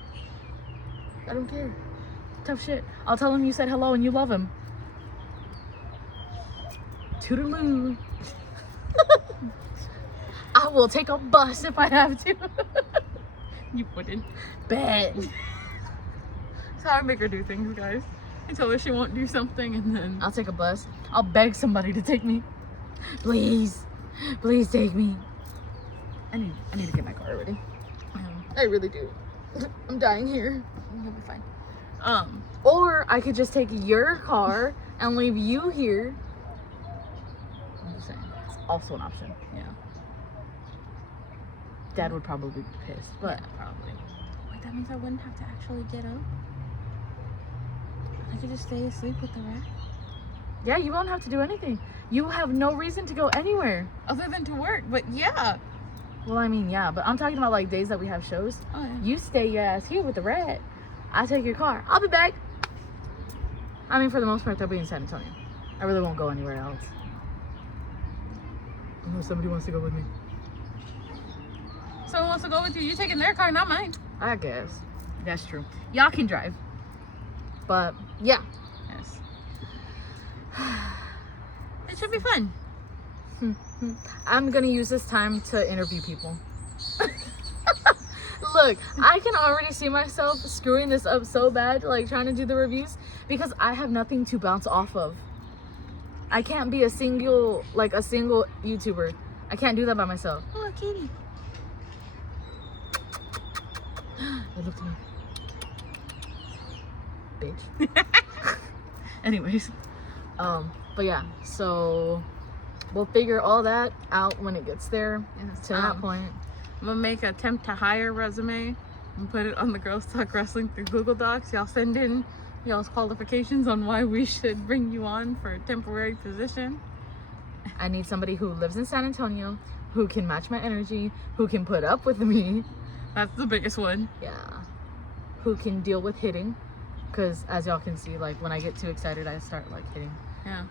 I don't care. Tough shit. I'll tell him you said hello and you love him. Toodaloo. I will take a bus if I have to. You wouldn't. Bet. That's how I make her do things, guys. I tell her she won't do something and then I'll take a bus. I'll beg somebody to take me. Please. Please take me. I need to get my car ready. I really do. I'm dying here. You'll be fine. Or I could just take your car and leave you here. I'm just saying. It's also an option. Yeah. Dad would probably be pissed, but yeah, probably. Wait, that means I wouldn't have to actually get up? I could just stay asleep with the rat? yeah, you won't have to do anything. You have no reason to go anywhere. Other than to work, but yeah. Well, I mean, yeah, but I'm talking about like days that we have shows. Oh, yeah. You stay your ass here with the rat. I take your car. I'll be back. I mean, for the most part, they'll be in San Antonio. I really won't go anywhere else. Unless somebody wants to go with me. Someone wants to go with you. You're taking their car, not mine. I guess. That's true. Y'all can drive. But, yeah. Yes. It should be fun. I'm gonna use this time to interview people. Look, I can already see myself screwing this up so bad, like trying to do the reviews, because I have nothing to bounce off of. I can't be a single YouTuber. I can't do that by myself. Oh, kitty. It looked at me. Bitch. Anyways. But yeah, so we'll figure all that out when it gets there. Yes, to that point. I'm gonna make an attempt to hire resume and put it on the Girls Talk Wrestling through Google Docs. Y'all send in y'all's qualifications on why we should bring you on for a temporary position. I need somebody who lives in San Antonio, who can match my energy, who can put up with me. That's the biggest one. Yeah. Who can deal with hitting. Because as y'all can see, like when I get too excited, I start like hitting. Yeah.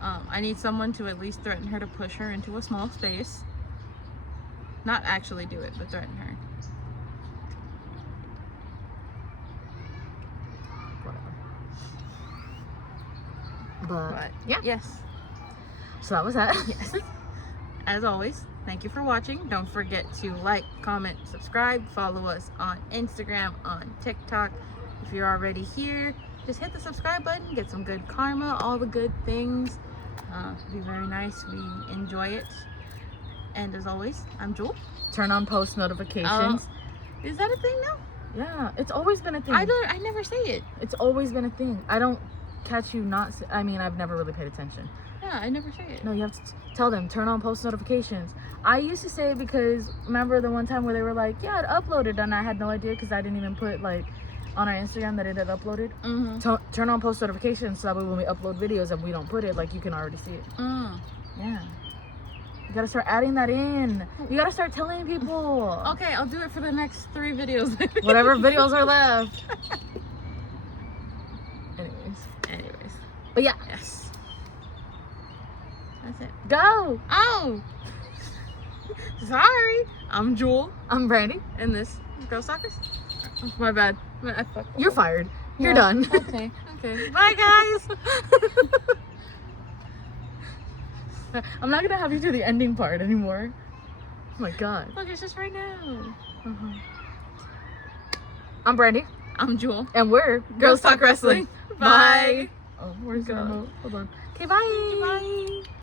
I need someone to at least threaten her to push her into a small space. Not actually do it, but threaten her. Whatever. But yeah. Yes. So that was that. Yes. As always, thank you for watching. Don't forget to like, comment, subscribe, follow us on Instagram, on TikTok. If you're already here, just hit the subscribe button, get some good karma, all the good things. Be very nice. We enjoy it. And as always, I'm Jewel. Turn on post notifications. Is that a thing now? Yeah, it's always been a thing. I never say it. It's always been a thing. I don't catch you not. I mean, I've never really paid attention. Yeah, I never say it. No, you have to tell them, turn on post notifications. I used to say it because remember the one time where they were like, yeah, it uploaded, and I had no idea because I didn't even put like on our Instagram that it had uploaded. Turn on post notifications so that way when we upload videos and we don't put it, like you can already see it. Yeah. You gotta start adding that in. You gotta start telling people. Okay, I'll do it for the next 3 videos. Whatever videos are left. Anyways. But yeah. Yes. That's it. Go. Oh. Sorry. I'm Jewel. I'm Brandy. And this is Girl Stalkers. Oh, my bad. I fucked up. You're fired. You're Yeah. done. Okay. Okay. Bye, guys. I'm not gonna have you do the ending part anymore. Oh my god. Look, it's just right now. I'm Brandy. I'm Jewel. And we're Girls Talk Wrestling. Bye. Oh, where's the God. remote? Hold on. Okay, bye. Bye.